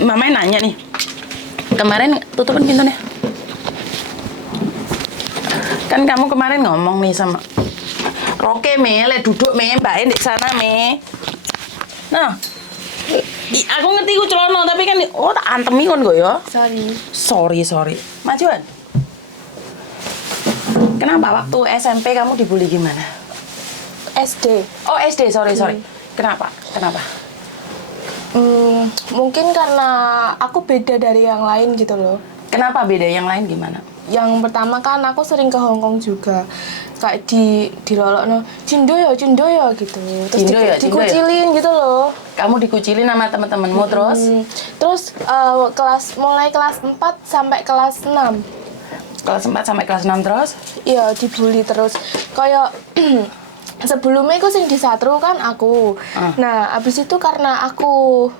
Mamanya nanya nih. Kemarin tutupin pintunya. Kan kamu kemarin ngomong nih sama Roke, le duduk Mbak di sana Nah, aku ngerti ku celono tapi kan tak antemi kon kok ya. Sorry. Majuan. Kenapa waktu SMP kamu dibully gimana? SD. Oh, SD, sorry. Kenapa? Mungkin karena aku beda dari yang lain gitu loh. Kenapa beda yang lain gimana? Yang pertama kan aku sering ke Hongkong juga. Kayak dilolokno, cindo ya gitu. Terus dikucilin gitu loh. Kamu dikucilin sama teman-temanmu terus? Terus mulai kelas 4 sampai kelas 6. Kelas 4 sampai kelas 6 terus? Iya, dibully terus. Kayak sebelumnya aku sing disatru kan aku. Nah, abis itu karena aku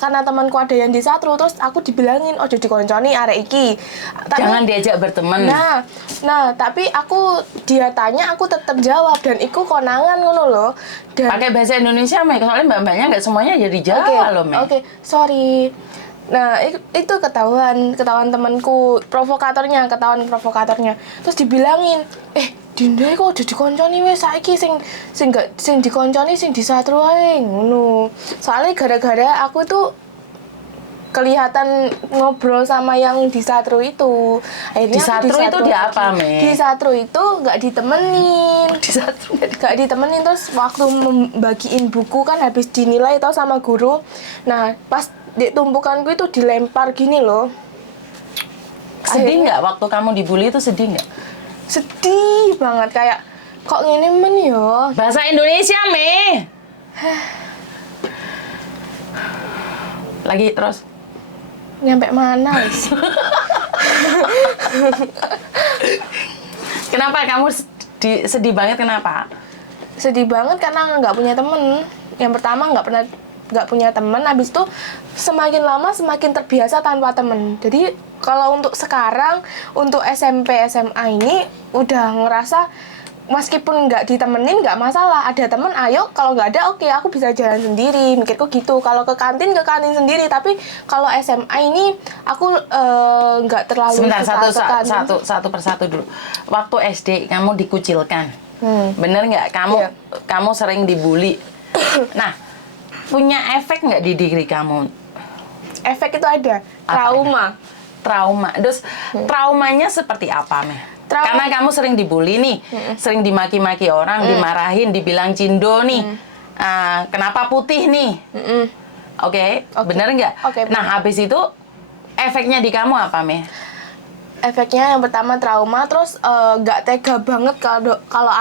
karena temanku ada yang disatru, terus aku dibilangin ojo dikonconi arek iki. Jangan diajak berteman. Nah, tapi dia tanya aku tetap jawab dan iku konangan ngono loh. Pakai bahasa Indonesia, Mek. Soalnya mbak-mbaknya nggak semuanya jadi Jawa loh, Mek. Oke, sorry. Nah, itu ketahuan temanku, ketahuan provokatornya. Terus dibilangin, Dinda kok udah dikonconi wes saiki sing dikonconi sing disatru ae ngono. Soalnya gara-gara aku tuh kelihatan ngobrol sama yang disatru itu. Akhirnya disatru itu di apa, Me? Disatru itu nggak ditemenin. Nggak ditemenin, terus waktu membagiin buku kan habis dinilai tau sama guru. Nah, pas di tumpukanku itu dilempar gini loh. Sedih nggak waktu kamu dibully itu, sedih nggak? Sedih banget, kayak kok ngene men yo. Bahasa Indonesia, Me. Lagi terus. Nyampe mana, wis? Kenapa kamu sedih banget, kenapa? Sedih banget karena nggak punya temen. Yang pertama nggak punya temen, habis itu semakin lama semakin terbiasa tanpa temen. Jadi kalau untuk sekarang, untuk SMP, SMA ini udah ngerasa meskipun nggak ditemenin nggak masalah, ada temen ayo, kalau nggak ada oke, aku bisa jalan sendiri, mikirku gitu. Kalau ke kantin sendiri, tapi kalau SMA ini aku nggak terlalu sebentar, suka satu persatu dulu. Waktu SD kamu dikucilkan, bener nggak? Kamu sering dibully. Nah, punya efek nggak di diri kamu? Efek itu ada, trauma. Terus traumanya seperti apa, Meh? Karena kamu sering dibully nih, sering dimaki-maki orang, dimarahin, dibilang cindo nih. Kenapa putih nih? Oke. Bener nggak? Okay, nah, habis itu efeknya di kamu apa, Meh? Efeknya yang pertama trauma, terus nggak tega banget kalau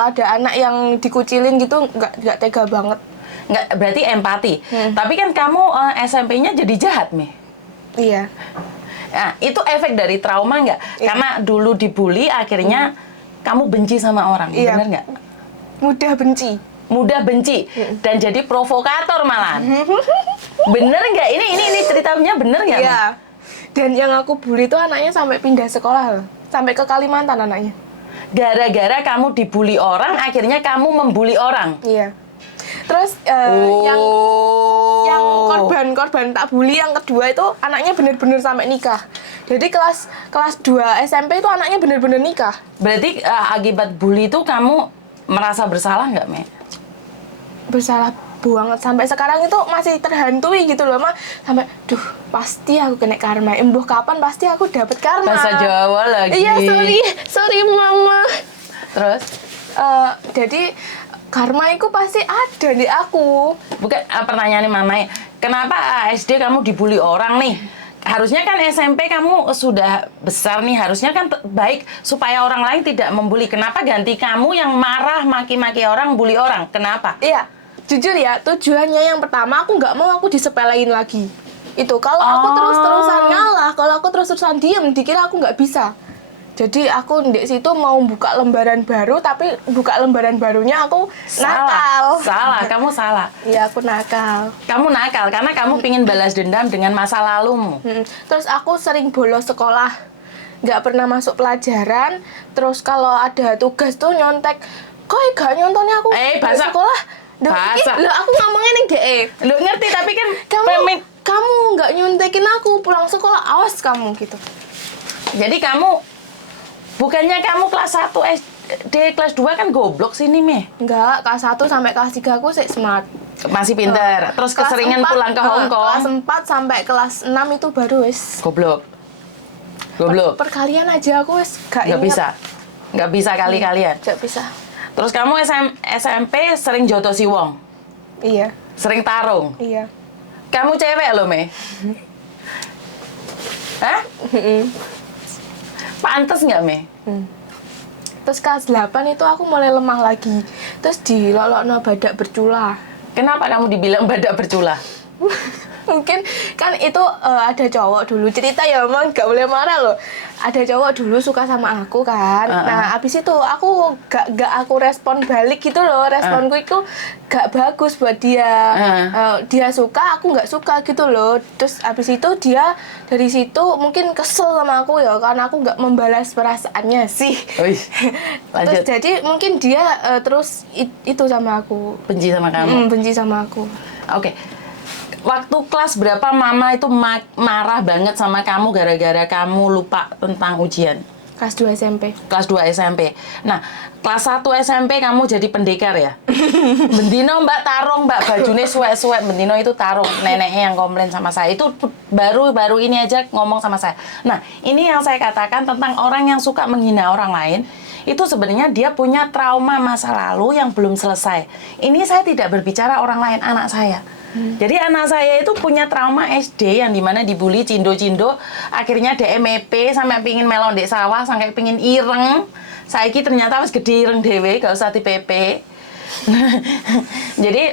ada anak yang dikucilin gitu, nggak tega banget. Nggak, berarti empati. Tapi kan kamu SMP-nya jadi jahat, Meh. Iya. Nah, itu efek dari trauma nggak? Iya. Karena dulu dibully, akhirnya kamu benci sama orang, bener nggak? Mudah benci, dan jadi provokator malah. Bener nggak? Ini ceritanya bener nggak? Iya. Dan yang aku bully itu anaknya sampai pindah sekolah loh, sampai ke Kalimantan anaknya. Gara-gara kamu dibully orang, akhirnya kamu membuli orang. Iya. Terus yang korban tak bully yang kedua itu anaknya bener-bener sampai nikah. Jadi kelas 2 SMP itu anaknya bener-bener nikah. Berarti akibat bully itu kamu merasa bersalah nggak, Me? Bersalah banget, sampai sekarang itu masih terhantui gitu loh, Ma. Sampai pasti aku kena karma. Embuh kapan pasti aku dapet karma. Bahasa Jawa lagi. Iya, sorry Mama. Terus jadi karma itu pasti ada di aku. Bukan, pertanyaannya Mama, kenapa SD kamu dibully orang nih? Harusnya kan SMP kamu sudah besar nih, harusnya kan baik supaya orang lain tidak membuli. Kenapa ganti kamu yang marah, maki-maki orang, bully orang? Kenapa? Iya, jujur ya, tujuannya yang pertama aku nggak mau aku disepelein lagi. Itu kalau aku terus-terusan ngalah, kalau aku terus-terusan diem, dikira aku nggak bisa. Jadi aku di situ mau buka lembaran baru, tapi buka lembaran barunya aku nakal. Salah, kamu salah. Iya, aku nakal. Kamu nakal karena kamu pingin balas dendam dengan masa lalumu. Terus aku sering bolos sekolah, nggak pernah masuk pelajaran. Terus kalau ada tugas tuh nyontek, kok gak nyontoni aku bahasa sekolah? Duh, Bahasa. Loh, aku ngomongnya nih DE. Lu ngerti tapi kan Kamu nggak nyuntekin aku pulang sekolah, awas kamu gitu. jadi kamu bukannya kamu kelas 1 SD, kelas 2 kan goblok sini, Meh. Enggak, kelas 1 sampai kelas 3 aku sih smart. Masih pinter. Terus Kelas keseringan 4, pulang ke Hong Kelas Kong. 4 sampai kelas 6 itu baru wis. Goblok. Goblok. Perkalian aja aku wis gak Nggak inget. bisa. Nggak bisa kali-kalian. Gak bisa. Terus kamu SMP sering jotosi wong. Iya, Sering tarung. iya. Kamu cewek loh, Meh. Hah? Pantes nggak, Meh? Terus kelas 8 itu aku mulai lemah lagi. Terus dilolokno badak bercula. Kenapa kamu dibilang badak bercula? Mungkin kan itu ada cowok dulu cerita ya, emang gak boleh marah loh. Ada cowok dulu suka sama aku kan. Nah abis itu aku gak aku respon balik gitu loh. Responku itu gak bagus buat dia. Dia suka, aku gak suka gitu loh. Terus abis itu dia dari situ mungkin kesel sama aku ya, karena aku gak membalas perasaannya sih. Wih, lanjut. Terus jadi mungkin dia terus itu sama aku. Benci sama kamu. Benci sama aku. Oke. Waktu kelas berapa mama itu marah banget sama kamu gara-gara kamu lupa tentang ujian? Kelas 2 SMP. Kelas 2 SMP. Nah, kelas 1 SMP kamu jadi pendekar ya? Bendino mbak tarung, mbak bajunya suwek-suwek. Bendino itu tarung. Neneknya yang komplain sama saya. Itu baru ini aja ngomong sama saya. Nah, ini yang saya katakan tentang orang yang suka menghina orang lain. Itu sebenarnya dia punya trauma masa lalu yang belum selesai. Ini saya tidak berbicara orang lain, anak saya. Jadi anak saya itu punya trauma SD yang dimana dibully cindo-cindo, akhirnya DMP sampai pingin melon dek sawah, sampai pingin ireng. Saiki ternyata harus gede ireng dewe, gak usah di PP. Jadi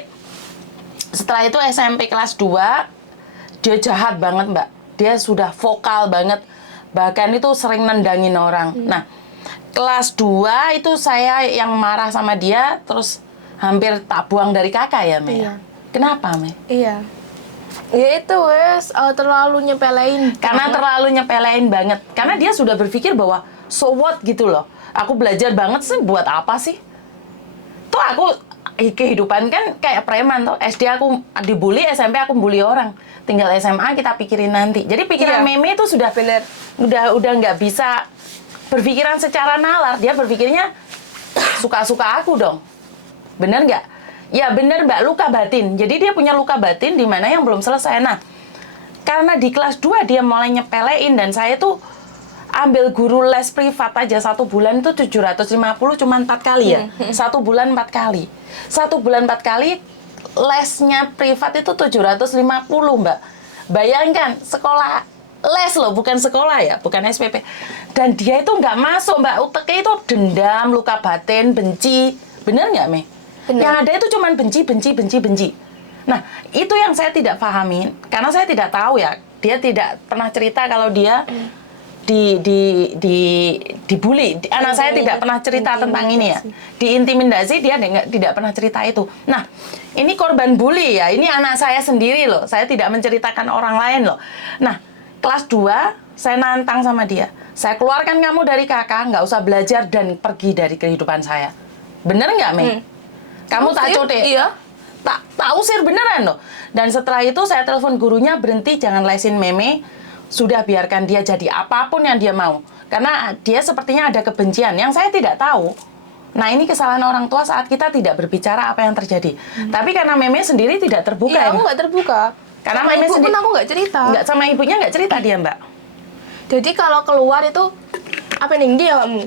setelah itu SMP kelas 2, dia jahat banget mbak. Dia sudah vokal banget, bahkan itu sering nendangin orang. Nah, kelas 2 itu saya yang marah sama dia, terus hampir tak buang dari kakak ya, Mei? Iya. Kenapa, Mei? Iya. Ya itu wes terlalu nyepelein. Karena terlalu nyepelein banget. Karena dia sudah berpikir bahwa so what gitu loh. Aku belajar banget sih, buat apa sih? Tuh aku kehidupan kan kayak preman tuh. SD aku dibully, SMP aku bully orang. Tinggal SMA kita pikirin nanti. Jadi pikiran Meme itu sudah bener. Udah nggak bisa berpikiran secara nalar. Dia berpikirnya suka-suka aku dong. Bener nggak? Ya bener mbak, luka batin. Jadi dia punya luka batin di mana yang belum selesai. Nah, karena di kelas 2 dia mulai nyepelein dan saya tuh ambil guru les privat aja 1 bulan itu 750 cuma 4 kali ya. 1 bulan 4 kali. 1 bulan 4 kali lesnya privat itu 750 mbak. Bayangkan sekolah les loh, bukan sekolah ya, bukan SPP. Dan dia itu nggak masuk mbak, uteknya itu dendam, luka batin, benci. Bener nggak Mei? Bener. Yang ada itu cuma benci. Nah, itu yang saya tidak pahami, karena saya tidak tahu ya, dia tidak pernah cerita kalau dia dibully. Anak saya tidak pernah cerita tentang ini ya. Diintimidasi, dia tidak pernah cerita itu. Nah, ini korban bully ya, ini anak saya sendiri loh, saya tidak menceritakan orang lain loh. Nah, kelas 2, saya nantang sama dia. Saya keluarkan kamu dari kakak, nggak usah belajar dan pergi dari kehidupan saya. Bener nggak, Mei? Kamu tak cote? Iya. Tak usir beneran loh. Dan setelah itu saya telepon gurunya, berhenti, jangan lesin Meme. Sudah biarkan dia jadi apapun yang dia mau. Karena dia sepertinya ada kebencian yang saya tidak tahu. Nah ini kesalahan orang tua saat kita tidak berbicara apa yang terjadi. Tapi karena Meme sendiri tidak terbuka. Iya, aku nggak terbuka. Karena sama Meme ibu sendiri pun aku nggak cerita. Nggak, sama ibunya nggak cerita dia mbak. Jadi kalau keluar itu apa nih dia kamu?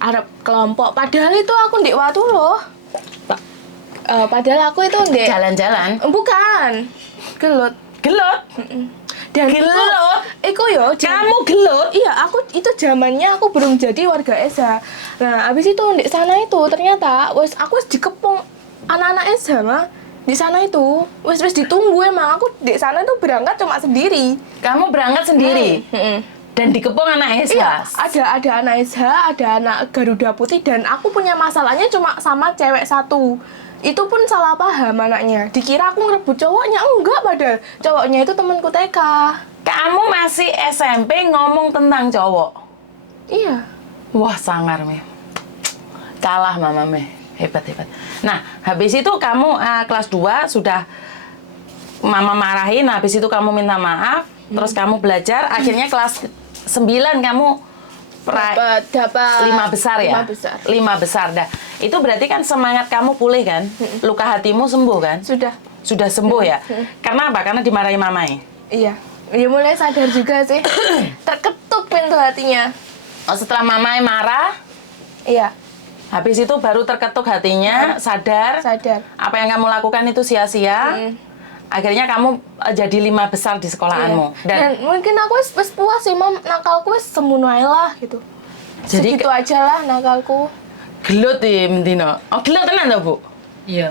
Arab kelompok. Padahal itu aku ndek watu loh. Padahal aku itu ndek Jalan-jalan. bukan gelut. Gelut. Dan Gelut? Iku yo. Kamu gelut? Iya, aku itu zamannya aku belum jadi warga ESA. Nah, habis itu di sana itu ternyata aku dikepung anak-anak ESA mah. Di sana itu wis ditunggu emang aku di sana tuh berangkat cuma sendiri. Kamu berangkat sendiri. Dan dikepung anak SH. Iya, ada anak SH, ada anak Garuda Putih dan aku punya masalahnya cuma sama cewek satu. Itu pun salah paham anaknya. Dikira aku ngerebut cowoknya, enggak padahal cowoknya itu temanku TK. Kamu masih SMP ngomong tentang cowok. Iya. Wah, sangar, Meh. Kalah, Mama, Meh. Hebat. Nah, habis itu kamu kelas 2 sudah mama marahin, habis itu kamu minta maaf, terus kamu belajar, akhirnya kelas 9 kamu dapat 5 besar ya? 5 besar. 5 besar dah. Itu berarti kan semangat kamu pulih kan? Luka hatimu sembuh kan? Sudah sembuh ya? Karena apa? Karena dimarahi mamai. Iya. Ya mulai sadar juga sih. Terketuk pintu hatinya. Oh, setelah mamai marah, Iya, habis itu baru terketuk hatinya, sadar. Apa yang kamu lakukan itu sia-sia. Akhirnya kamu jadi 5 besar di sekolahanmu. Iya. Dan mungkin aku wis puas sih, Mam. Nakalku wis semono ae lah gitu. Jadi Segitu aja lah nakalku. gelut di Mendino. Oh, gelut tenan ta, Bu? Iya,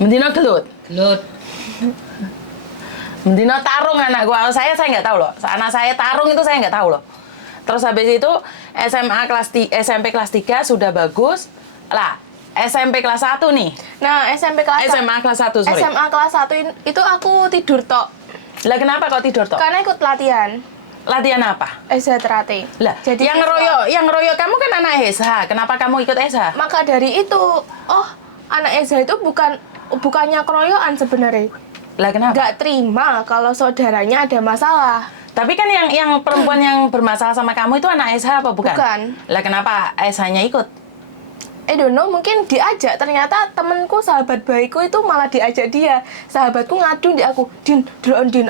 Mendino gelut. gelut. Mendino tarung anak gua. Saya nggak tahu loh. Anak saya tarung itu saya nggak tahu loh. Terus habis itu SMP kelas 3 sudah bagus. Lah, SMP kelas 1 nih. Nah, SMA kelas 1, sorry. SMA kelas 1 itu aku tidur tok. Lah kenapa kok tidur toh? Karena ikut latihan Latihan apa? SH Terate. Lah, Jadi yang ngeroyok kamu kan anak SH. Kenapa kamu ikut SH? maka dari itu, anak SH itu bukannya keroyokan sebenarnya. Lah kenapa? Nggak terima kalau saudaranya ada masalah. Tapi kan yang perempuan yang bermasalah sama kamu itu anak SH apa bukan? Bukan. Lah kenapa SH-nya ikut? Don't know, mungkin diajak. Ternyata temenku, sahabat baikku itu malah diajak dia. Sahabatku ngadu di aku, Din,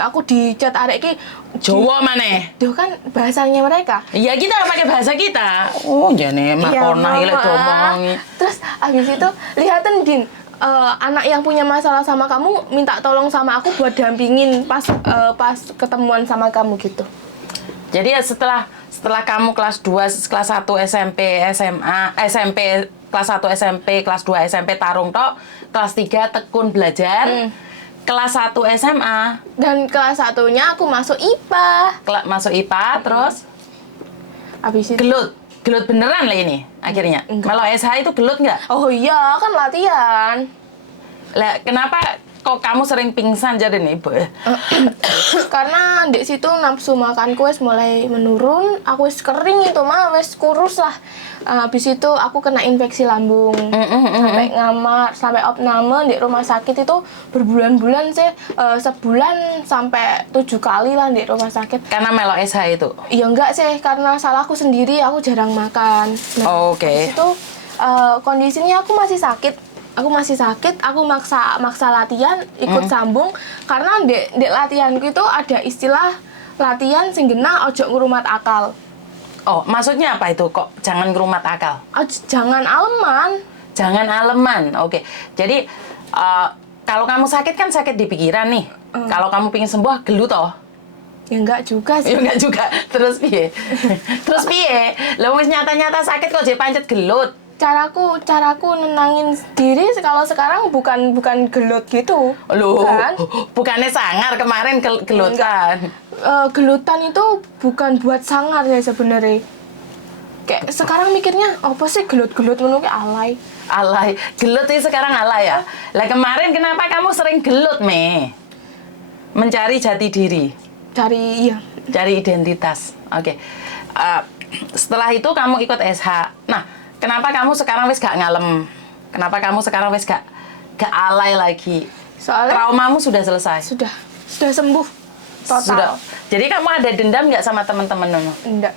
aku di chat arek ki Jawa maneh. Duh, kan bahasanya mereka. Iya, kita pakai bahasa kita. Oh, jane makona ile domongi. Terus abis itu lihatin Din, anak yang punya masalah sama kamu minta tolong sama aku buat dampingin pas ketemuan sama kamu gitu. Jadi ya setelah kamu kelas 2, kelas 1 SMP, SMA, SMP kelas 1 SMP, kelas 2 SMP tarung tok, kelas 3 tekun belajar. Kelas 1 SMA Dan kelas 1-nya aku masuk IPA. masuk IPA terus Abis itu gelut beneran lah ini akhirnya. Enggak. Kalau SH itu gelut nggak? Oh iya, kan latihan. Lah kenapa kok kamu sering pingsan jadi nih, Bu? Karena di situ nafsu makanku wis mulai menurun, aku wis kering itu mah, wis kurus lah. Habis itu aku kena infeksi lambung, sampai ngamar, sampai opname di rumah sakit itu berbulan-bulan sih, sebulan sampai 7 kali lah di rumah sakit. Karena melo SH itu. Ya enggak sih, karena salahku sendiri, aku jarang makan. Oh, oke. Habis itu kondisinya aku masih sakit. Aku maksa latihan, ikut sambung karena di latihanku itu ada istilah latihan sing genah ojo ngrumat akal. Oh, maksudnya apa itu kok jangan ngerumat akal? Jangan aleman. Jangan aleman. Oke. Jadi kalau kamu sakit kan sakit di pikiran nih. Kalau kamu pengen sembuh gelut toh. Ya enggak juga sih. Ya enggak juga. Terus piye? Terus piye? Lah wis nyata-nyata sakit kok jadi pancet gelut. Caraku nenangin diri kalau sekarang bukan gelut gitu. Loh, Kan? bukannya sangar kemarin gelutan. Gelutan itu bukan buat sangar ya sebenarnya. Kayak sekarang mikirnya apa sih gelut-gelut ngono ki alay. Alay. Gelut itu sekarang alay ya. Lah kemarin kenapa kamu sering gelut, Me? Mencari jati diri. Cari identitas. Oke. Setelah itu kamu ikut SH. Nah, kenapa kamu sekarang wis gak ngalem? Kenapa kamu sekarang wis gak alay lagi? Soalnya traumamu sudah selesai. Sudah sembuh total. Sudah. Jadi kamu ada dendam nggak sama teman-temanmu? Enggak.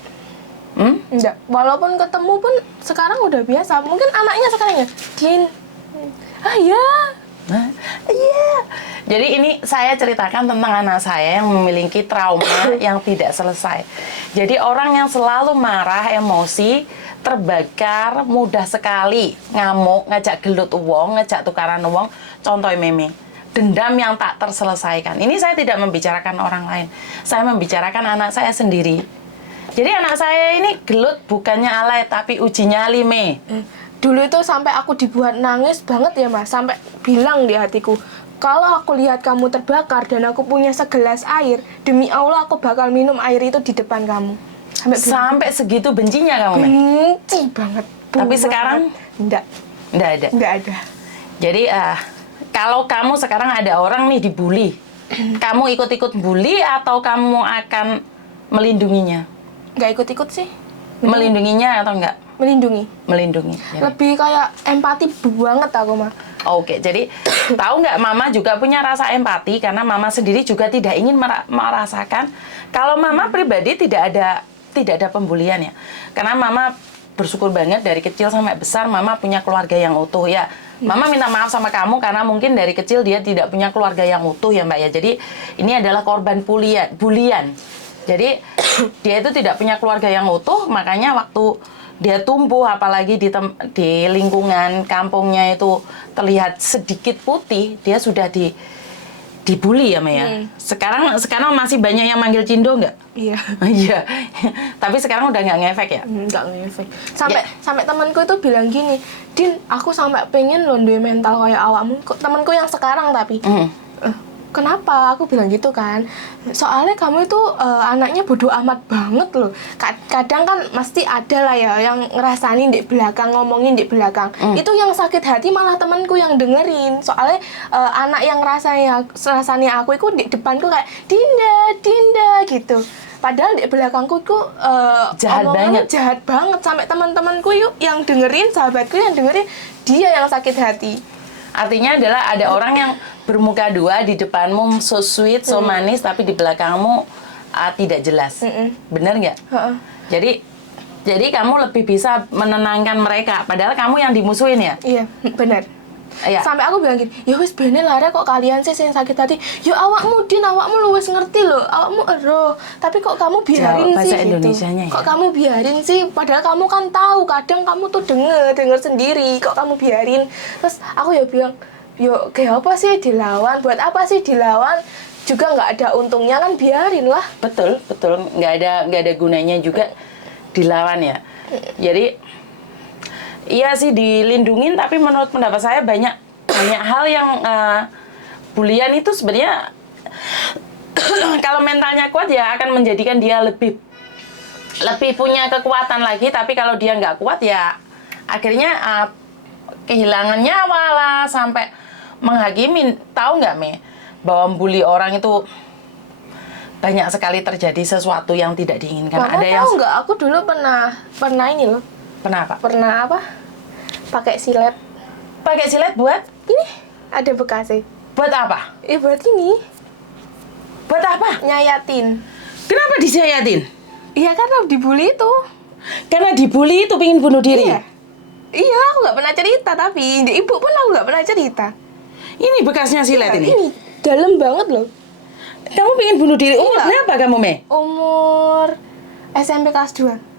Enggak. Walaupun ketemu pun sekarang udah biasa. Mungkin anaknya sekarang ya, Din. Ya. Iya. Jadi ini saya ceritakan tentang anak saya yang memiliki trauma yang tidak selesai. Jadi orang yang selalu marah, emosi, terbakar, mudah sekali ngamuk, ngajak gelut uang, ngajak tukaran uang, contoh meme. Dendam yang tak terselesaikan. Ini saya tidak membicarakan orang lain. Saya membicarakan anak saya sendiri. Jadi anak saya ini gelut bukannya alay, tapi uji nyali, Me. Dulu itu sampai aku dibuat nangis banget ya, Mas. Sampai bilang di hatiku, kalau aku lihat kamu terbakar dan aku punya segelas air, demi Allah aku bakal minum air itu di depan kamu. Sampai segitu bencinya kamu, Me? Benci banget. Tapi sekarang? Enggak ada. Jadi kalau kamu sekarang ada orang nih dibully, kamu ikut-ikut bully atau kamu akan melindunginya? Nggak ikut-ikut sih. Melindunginya atau enggak? Melindungi. Melindungi. Ya. Lebih kayak empati banget aku mah. Oke, jadi tahu nggak mama juga punya rasa empati karena mama sendiri juga tidak ingin merasakan kalau mama pribadi tidak ada pembulian ya. Karena mama bersyukur banget dari kecil sampai besar mama punya keluarga yang utuh ya. Mama minta maaf sama kamu karena mungkin dari kecil dia tidak punya keluarga yang utuh ya Mbak ya. Jadi ini adalah korban bulian. Jadi dia itu tidak punya keluarga yang utuh, makanya waktu dia tumbuh apalagi di lingkungan kampungnya itu terlihat sedikit putih, dia sudah dibully ya Mbak ya. Sekarang masih banyak yang manggil Cindo nggak? Iya. Iya. Tapi sekarang udah nggak ngefek ya? Nggak ngefek. Sampai temanku itu bilang gini, Din, aku sampai pengen loh duwe mental kayak awakmu. Temanku yang sekarang tapi. Kenapa? Aku bilang gitu kan. Soalnya kamu itu anaknya bodoh amat banget loh. Kadang kan mesti ada lah ya yang ngerasain di belakang, ngomongin di belakang. Itu yang sakit hati malah temanku yang dengerin. Soalnya anak yang rasanya aku itu di depanku kayak Dinda gitu. Padahal di belakangku itu jahat banget sampai teman-temanku yuk yang dengerin, sahabatku yang dengerin, dia yang sakit hati. Artinya adalah ada orang yang bermuka dua di depanmu so sweet, so manis, tapi di belakangmu tidak jelas. Bener nggak? Jadi kamu lebih bisa menenangkan mereka, padahal kamu yang dimusuhin ya? Iya, benar. Iya. Sampai aku bilang gini, ya wis bener lah kok kalian sih yang sakit hati. Ya awakmu Din, awakmu lu wis ngerti loh, awakmu ero. Tapi kok kamu biarin bahasa sih gitu. Indonesianya ya? Kok kamu biarin sih, padahal kamu kan tahu kadang kamu tuh denger sendiri. Kok kamu biarin? Terus aku ya bilang, yo kayak apa sih dilawan? Buat apa sih dilawan? Juga nggak ada untungnya kan, biarin lah. Betul, nggak ada gunanya juga dilawan ya. Jadi iya sih dilindungin, tapi menurut pendapat saya banyak hal yang bulian itu sebenarnya kalau mentalnya kuat ya akan menjadikan dia lebih punya kekuatan lagi. Tapi kalau dia nggak kuat ya akhirnya kehilangan nyawa lah, sampai menghakimi. Tahu nggak Me, bahwa bully orang itu banyak sekali terjadi sesuatu yang tidak diinginkan. Mama ada yang tahu nggak? Aku dulu pernah ini loh. Kenapa? Pernah apa? Pakai silet. Pakai silet buat? Ini ada bekasnya. Buat apa? Buat ini. Buat apa? Nyayatin. Kenapa disayatin? Iya karena dibully itu. Karena dibully itu pengen bunuh diri? Iya, aku nggak pernah cerita, tapi di ibu pun aku nggak pernah cerita. Ini bekasnya silet ini? Ini dalam banget loh. Kamu pengen bunuh diri? Umur berapa kamu, Me? Umur SMP kelas 2.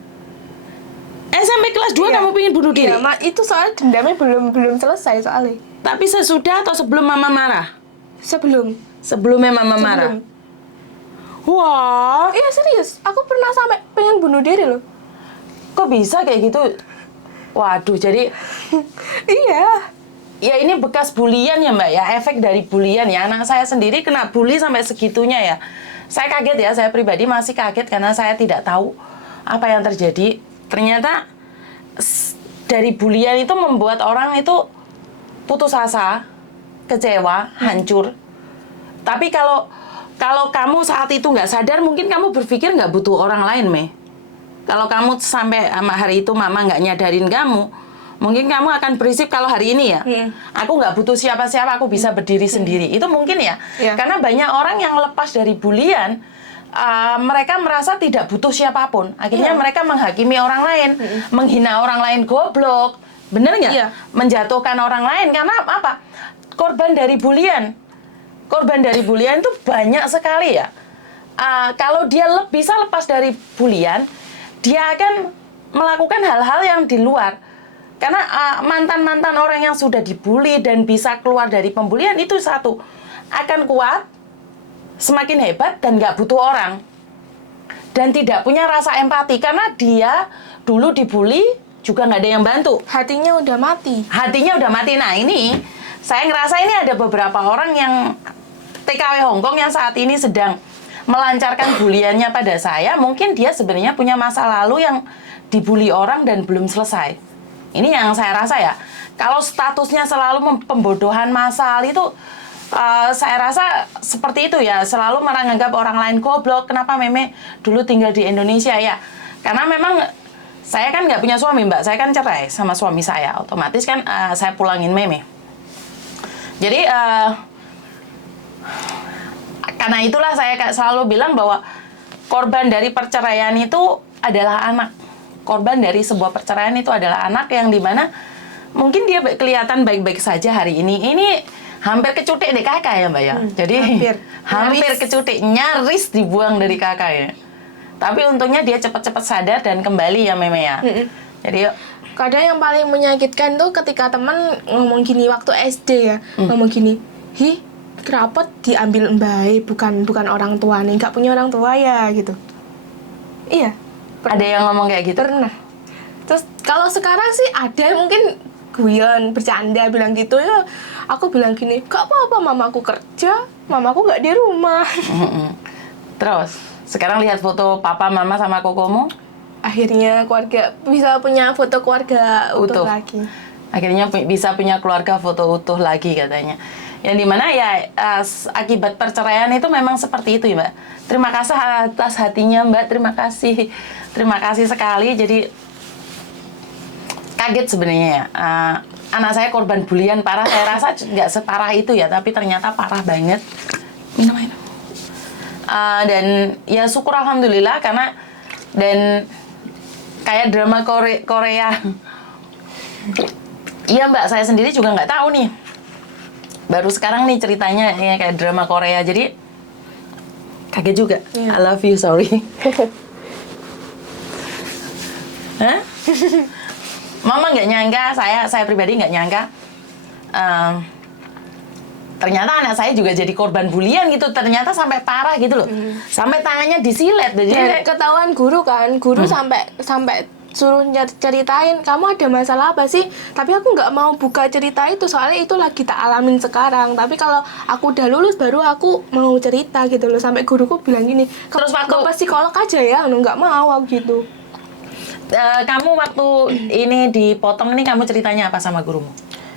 SMP kelas 2 kamu pengen bunuh diri? Iya, itu soalnya dendamnya belum selesai soalnya. Tapi sesudah atau sebelum mama marah? Sebelum. Sebelumnya mama marah? Wah. Iya serius, aku pernah sampai pengen bunuh diri loh. Kok bisa kayak gitu? Waduh, jadi Iya. ya ini bekas bulian ya Mbak ya, efek dari bulian ya. Anak saya sendiri kena bully sampai segitunya ya. Saya kaget ya, saya pribadi masih kaget karena saya tidak tahu apa yang terjadi. Ternyata dari bulian itu membuat orang itu putus asa, kecewa, hancur. Tapi kalau kamu saat itu nggak sadar, mungkin kamu berpikir nggak butuh orang lain, Me. Kalau kamu sampai hari itu mama nggak nyadarin kamu, mungkin kamu akan berisik kalau hari ini ya, aku nggak butuh siapa-siapa, aku bisa berdiri sendiri. Itu mungkin ya, karena banyak orang yang lepas dari bulian, mereka merasa tidak butuh siapapun. Akhirnya mereka menghakimi orang lain, menghina orang lain, goblok, bener nggak? Menjatuhkan orang lain karena apa? Korban dari bulian itu banyak sekali ya. Kalau dia bisa lepas dari bulian, dia akan melakukan hal-hal yang di luar. Karena mantan-mantan orang yang sudah dibully dan bisa keluar dari pembulian itu satu, akan kuat, semakin hebat dan nggak butuh orang. Dan tidak punya rasa empati karena dia dulu dibully juga nggak ada yang bantu. Hatinya udah mati. Nah ini, saya ngerasa ini ada beberapa orang yang TKW Hongkong yang saat ini sedang melancarkan buliannya pada saya. Mungkin dia sebenarnya punya masa lalu yang dibully orang dan belum selesai. Ini yang saya rasa ya. Kalau statusnya selalu pembodohan massal itu, saya rasa seperti itu ya, selalu menganggap orang lain goblok. Kenapa Meme dulu tinggal di Indonesia ya? Karena memang saya kan nggak punya suami Mbak, saya kan cerai sama suami saya, otomatis kan saya pulangin Meme. Jadi karena itulah saya selalu bilang bahwa korban dari perceraian itu adalah anak. Korban dari sebuah perceraian itu adalah anak yang dimana mungkin dia kelihatan baik-baik saja hari ini. Ini hampir kecutik di kakak ya Mbak ya. Jadi hampir kecutik, nyaris dibuang dari kakak ya. Tapi untungnya dia cepat-cepat sadar dan kembali ya Meme ya. Jadi kadang yang paling menyakitkan tuh ketika teman ngomong gini waktu SD ya, ngomong gini, "Hi, kenapa diambil Mbak? Bukan orang tua nih, nggak punya orang tua ya?" gitu. Iya. ada yang ngomong kayak gitu. Pernah. Terus kalau sekarang sih ada mungkin guyon, bercanda bilang gitu ya. Aku bilang gini, "Gak apa-apa, mamaku kerja, mamaku nggak di rumah." Terus sekarang lihat foto papa, mama sama kokomu. Akhirnya keluarga bisa punya foto keluarga utuh Utuh. lagi. Akhirnya bisa punya keluarga foto utuh lagi katanya. Yang dimana ya akibat perceraian itu memang seperti itu ya Mbak. Terima kasih atas hatinya Mbak, terima kasih sekali. Jadi kaget sebenarnya ya. Anak saya korban bulian parah, saya rasa nggak separah itu ya, tapi ternyata parah banget. Minum. Dan ya syukur alhamdulillah karena dan kayak drama Korea. Iya Mbak, saya sendiri juga nggak tahu nih. Baru sekarang nih ceritanya ya kayak drama Korea. Jadi kaget juga. I love you, sorry. Hah? Mama nggak nyangka, saya pribadi nggak nyangka. Ternyata anak saya juga jadi korban bulian gitu. Ternyata sampai parah gitu loh. Sampai tangannya disilet. Dan ketahuan guru kan, guru sampai suruh ceritain, "Kamu ada masalah apa sih?" Tapi aku nggak mau buka cerita itu, soalnya itu lagi tak alamin sekarang. Tapi kalau aku udah lulus baru aku mau cerita gitu loh. Sampai guruku bilang gini, Terus waktu "Kamu psikolog aja ya," nggak mau aku gitu. kamu waktu ini dipotong ini kamu ceritanya apa sama gurumu?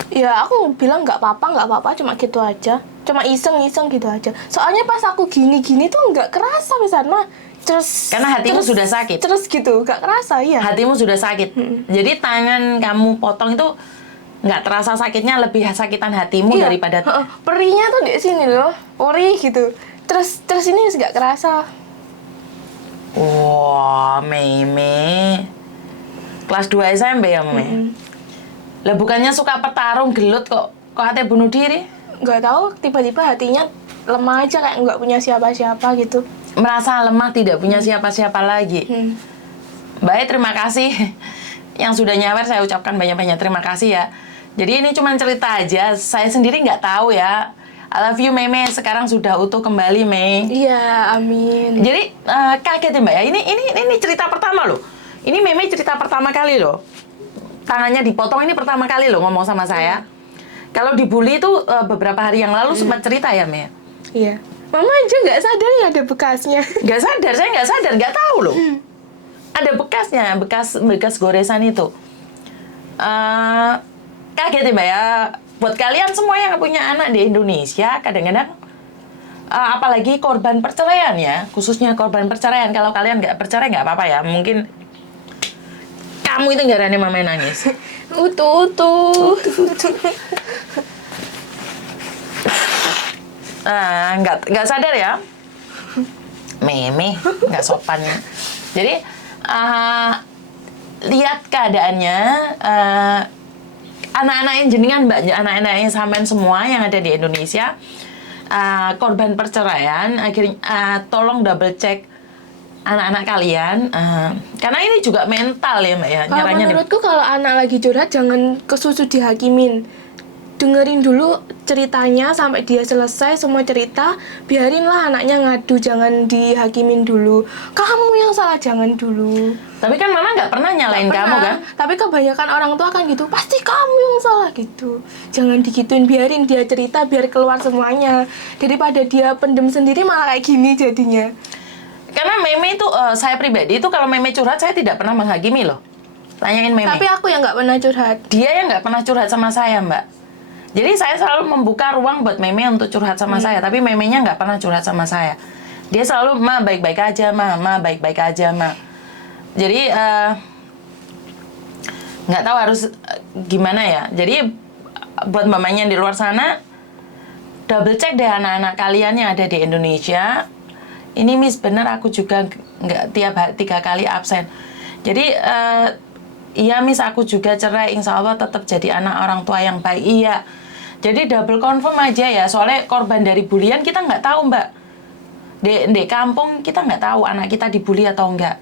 Ya aku bilang nggak apa-apa, cuma gitu aja, cuma iseng gitu aja. Soalnya pas aku gini tuh nggak kerasa misalnya, terus Karena hatimu sudah sakit. terus gitu, nggak kerasa ya. Hatimu sudah sakit. Jadi tangan kamu potong itu nggak terasa sakitnya, lebih sakitan hatimu Iya. daripada Perihnya tuh di sini loh, perih gitu. Terus ini nggak kerasa. Wah, Meme. Kelas 2 SMP ya, Meme? Lah bukannya suka petarung gelut kok hati bunuh diri? Nggak tahu, tiba-tiba hatinya lemah aja kayak nggak punya siapa-siapa gitu. Merasa lemah, tidak punya siapa-siapa lagi. Baik, terima kasih. Yang sudah nyawer saya ucapkan banyak-banyak terima kasih ya. Jadi ini cuma cerita aja, saya sendiri nggak tahu ya. I love you Meme, sekarang sudah utuh kembali Mei. Iya, amin. Jadi kaget ya Mbak ya, ini cerita pertama loh. Ini Meme cerita pertama kali loh. Tangannya dipotong ini pertama kali loh ngomong sama saya. Kalau dibully itu beberapa hari yang lalu sempat cerita ya Mei. Iya. Mama aja nggak sadar ya ada bekasnya. Nggak sadar, saya nggak sadar, nggak tahu loh. Ada bekasnya, bekas goresan itu. Kaget ya Mbak ya. Buat kalian semua yang punya anak di Indonesia, kadang-kadang apalagi korban perceraian ya, khususnya korban perceraian. Kalau kalian nggak percerai nggak apa-apa ya, mungkin kamu itu nggak rani mama nangis. Utuh. Nggak sadar ya, Meme nggak sopan ya. Jadi lihat keadaannya. Anak-anak yang jenengan Mbak, anak-anak yang sampean semua yang ada di Indonesia korban perceraian, akhirnya tolong double check anak-anak kalian karena ini juga mental ya Mbak ya. Kalau menurutku kalau anak lagi curhat jangan kesusu dihakimin. Dengerin dulu ceritanya sampai dia selesai semua cerita, biarinlah anaknya ngadu, jangan dihakimin dulu. Kamu yang salah, jangan dulu. Tapi kan mama nggak pernah nyalain kamu kan? Tapi kebanyakan orang tua kan gitu, pasti kamu yang salah gitu. Jangan digituin, biarin dia cerita biar keluar semuanya. Daripada dia pendem sendiri malah kayak gini jadinya. Karena Meme itu, saya pribadi itu kalau Meme curhat saya tidak pernah menghakimi loh. Tanyain Meme. Tapi aku yang nggak pernah curhat. Dia yang nggak pernah curhat sama saya Mbak. Jadi saya selalu membuka ruang buat Meme untuk curhat sama saya, tapi Memenya nggak pernah curhat sama saya. Dia selalu, Ma baik-baik aja, Ma baik-baik aja, Ma. Jadi nggak tahu harus gimana ya. Jadi buat mamanya di luar sana, double check deh anak-anak kalian yang ada di Indonesia. Ini Miss bener aku juga nggak tiap 3 kali absen. Jadi iya Miss aku juga cerai, insya Allah tetap jadi anak orang tua yang baik. Iya. Jadi double confirm aja ya, soalnya korban dari bulian kita nggak tahu Mbak. Di kampung kita nggak tahu anak kita dibully atau enggak.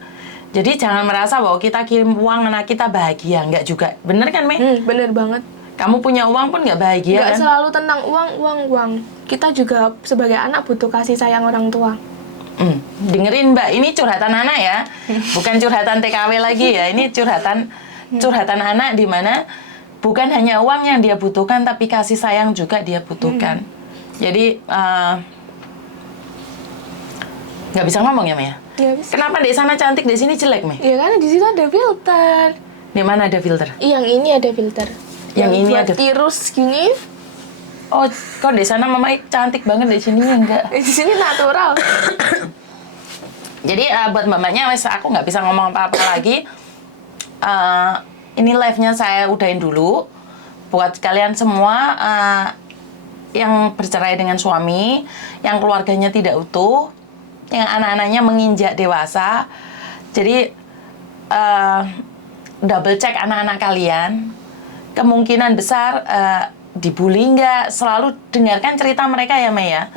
Jadi jangan merasa bahwa kita kirim uang anak kita bahagia, enggak juga. Bener kan Me? Bener banget. Kamu punya uang pun nggak bahagia Nggak kan? selalu tentang uang. Kita juga sebagai anak butuh kasih sayang orang tua. Dengerin Mbak, ini curhatan anak ya, bukan curhatan TKW lagi ya. Ini curhatan anak di mana bukan hanya uang yang dia butuhkan, tapi kasih sayang juga dia butuhkan. Jadi nggak bisa ngomong ya Maya? Ya, bisa. Kenapa di sana cantik, di sini jelek Me? Ya kan di situ ada filter. Di mana ada filter? Yang ini ada filter. Yang ini buat ada tirus gini. Oh, kok di sana mama cantik banget, di sini enggak. Di sini natural. Jadi buat mamanya, wes aku nggak bisa ngomong apa-apa lagi. Ini live-nya saya udahin dulu. Buat kalian semua yang bercerai dengan suami, yang keluarganya tidak utuh, yang anak-anaknya menginjak dewasa. Jadi double check anak-anak kalian. Kemungkinan besar dibully nggak, selalu dengarkan cerita mereka ya Mei ya.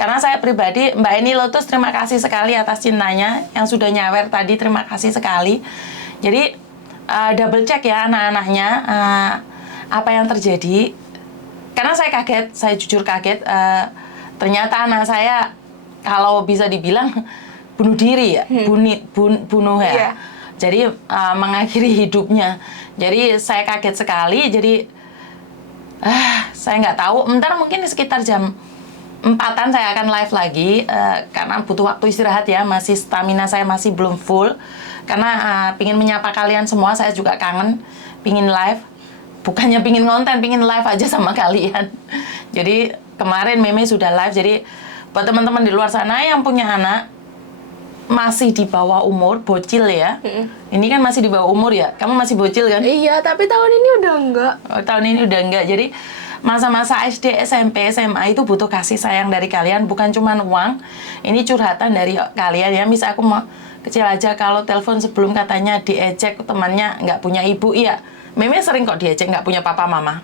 Karena saya pribadi, Mbak Eni Lotus terima kasih sekali atas cintanya yang sudah nyawer tadi, terima kasih sekali. Jadi double check ya anak-anaknya apa yang terjadi. Karena saya kaget, saya jujur kaget, ternyata anak saya kalau bisa dibilang bunuh diri ya, bunuh ya. Yeah. Jadi mengakhiri hidupnya. Jadi saya kaget sekali. Jadi saya nggak tahu. Bentar mungkin sekitar jam 4-an saya akan live lagi karena butuh waktu istirahat ya. Masih stamina saya masih belum full. Karena pingin menyapa kalian semua. Saya juga kangen pingin live. Bukannya pingin konten, pingin live aja sama kalian. Jadi kemarin Meme sudah live. Jadi buat teman-teman di luar sana yang punya anak masih di bawah umur, bocil ya. Ini kan masih di bawah umur ya. Kamu masih bocil kan? Iya, tapi tahun ini udah enggak. Oh, tahun ini udah enggak. Jadi masa-masa SD, SMP, SMA itu butuh kasih sayang dari kalian, bukan cuma uang. Ini curhatan dari kalian ya. Misal aku mau kecil aja kalau telepon sebelum katanya diejek temannya nggak punya ibu, iya. Meme sering kok diejek nggak punya papa mama.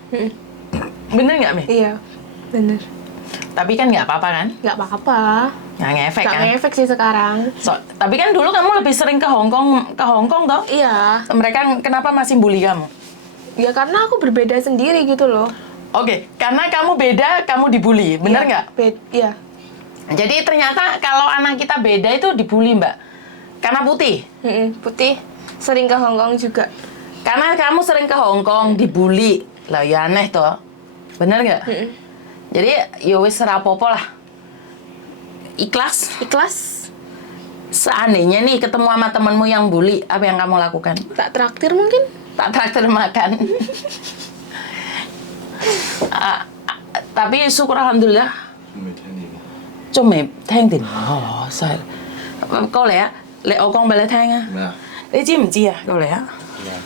Bener nggak Me? Iya, bener. Tapi kan nggak apa-apa kan? Nggak apa-apa. Nggak ngefek Nggak kan? ngefek sih sekarang. Tapi kan dulu kamu lebih sering ke Hong Kong toh? Iya. Mereka kenapa masih bully kamu? Ya karena aku berbeda sendiri gitu loh. Oke, karena kamu beda, kamu dibully, bener nggak? Iya. Jadi ternyata kalau anak kita beda itu dibully Mbak, karena putih. Putih. Sering ke Hong Kong juga. Karena kamu sering ke Hong Kong dibully, lah ya aneh toh, bener nggak? Jadi ya wis rapopo lah, ikhlas. Seandainya nih ketemu sama temenmu yang bully, apa yang kamu lakukan? Tak traktir mungkin? Tak traktir makan. Tapi syukur alhamdulillah.仲未聽電話喎，犀利！過嚟啊！我講俾你聽啊！咩啊？你知唔知啊？過嚟啊！咩啊？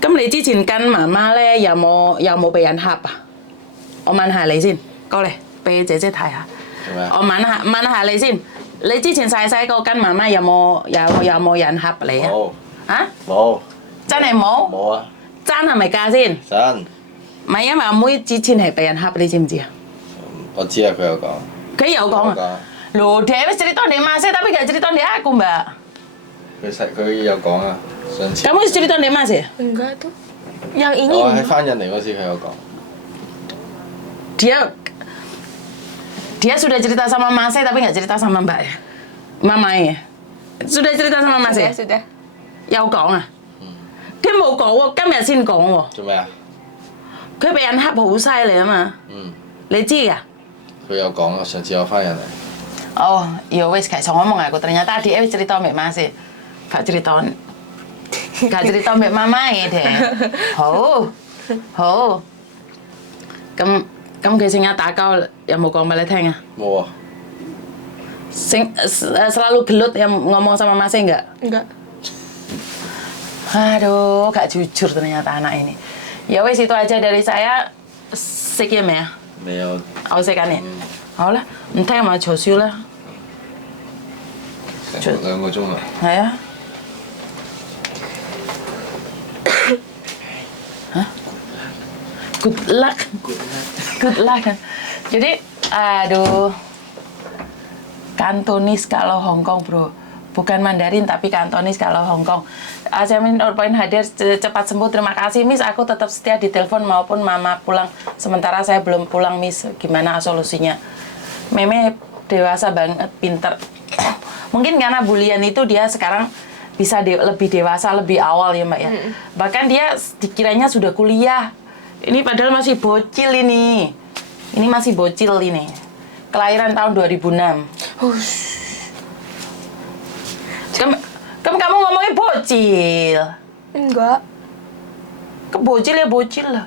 咁你之前跟媽媽咧有冇被人恰啊？我問下你先，過嚟俾姐姐睇下。做咩啊？我問下你先，你之前細個跟媽媽有冇人恰你啊？冇啊？冇真係冇？冇啊！真係咪假先？真，唔係因為阿妹之前係被人恰，你知唔知啊？我知啊，佢有講。佢有講啊。Loh, Dewi cerita di Mas, tapi gak cerita di aku, Mbak.佢有講啊，上次。 Kamu cerita di Mas ya? Enggak tuh. Yang ini. 我喺翻印尼嗰時佢有講。 Dia sudah cerita sama Mas tapi nggak cerita sama Mbak ya? Mamanya. Sudah cerita sama Mas ya? Sudah. 有講啊？佢冇講喎，今日先講喎。做咩啊？佢俾人恰好犀利啊嘛，你知㗎？佢有講啊，上次我翻印尼。 Oh, ya wes kayak saya ngomong aku ternyata dia cerita mbak Mas ya. Gak cerita mbak Mama ya deh. Hao. Kamu biasanya takau yang mau ngomong balik tanya? 冇啊， Selalu gelut yang ngomong sama Mas enggak? Enggak. Aduh, gak jujur ternyata anak ini. Ya wes itu aja dari saya. Sekian ya. 没有， 我食緊嘢。好啦，唔聽咪嘈少啦。成2個鐘啦。係啊。Hah? Good luck. Good luck. Jadi, aduh. Kantonis kalau Hong Kong, bro. Bukan Mandarin, tapi Kantonis kalau Hong Kong. Saya minta poin hadir cepat sembuh. Terima kasih, Miss. Aku tetap setia di telepon maupun Mama pulang. Sementara saya belum pulang, Miss. Gimana solusinya? Meme dewasa banget, pinter. Mungkin karena bulian itu dia sekarang bisa lebih dewasa, lebih awal ya, Mbak ya. Bahkan dia dikiranya sudah kuliah. Ini padahal masih bocil ini. Ini masih bocil ini. Kelahiran tahun 2006. Kamu ngomongnya bocil. Enggak. Kebocil ya bocil lah.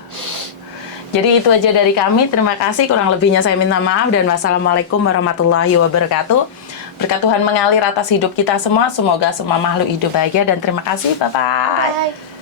Jadi itu aja dari kami. Terima kasih. Kurang lebihnya saya minta maaf. Dan wassalamualaikum warahmatullahi wabarakatuh. Berkat Tuhan mengalir atas hidup kita semua. Semoga semua makhluk hidup bahagia. Dan terima kasih. Bye-bye. Bye.